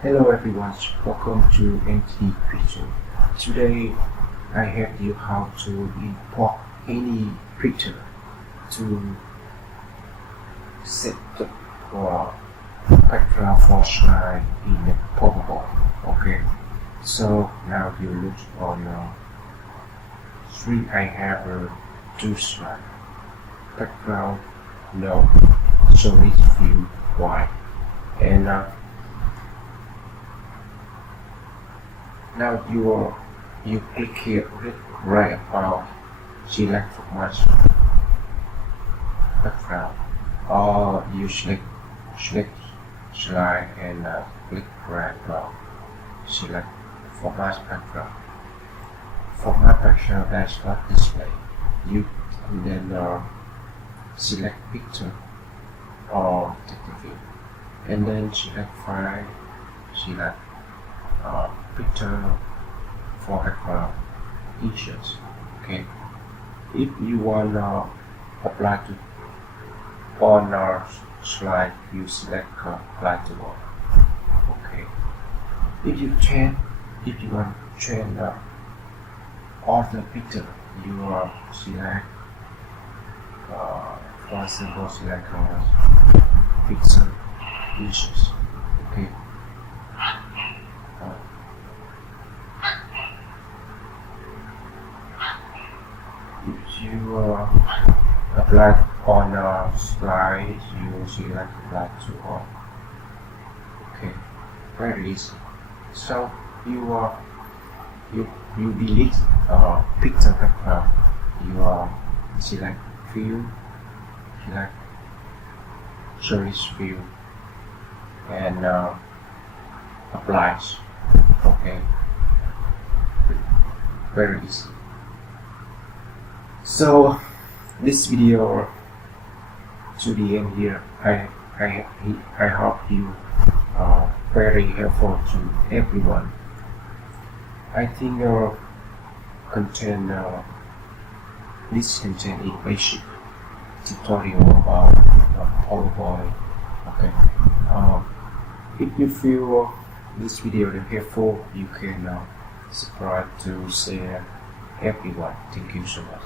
Hello everyone, welcome to MT Picture. Today I have you how to import any picture to set the background for slide in the PowerPoint. Okay, so now you look on your screen. I have two slides. Background no, solid view white, and now you click here right about select format background, or you select slide and click right about select format background. Format background that's not display. You then select picture or take the view, and then select file, select picture for background insert. Okay, if you want apply to on our slide, you select apply to all. Okay, if you want to change all the picture, you select for example select picture insert. Okay. If you apply on a slide, you select apply to all. Okay, very easy. So you delete picture background. You select view, select service view, and apply. Okay, very easy. So this video to the end here, I hope you very helpful to everyone. I think content this content is basic tutorial about PowerPoint. Okay. If you feel this video helpful, you can subscribe to share everyone. Thank you so much.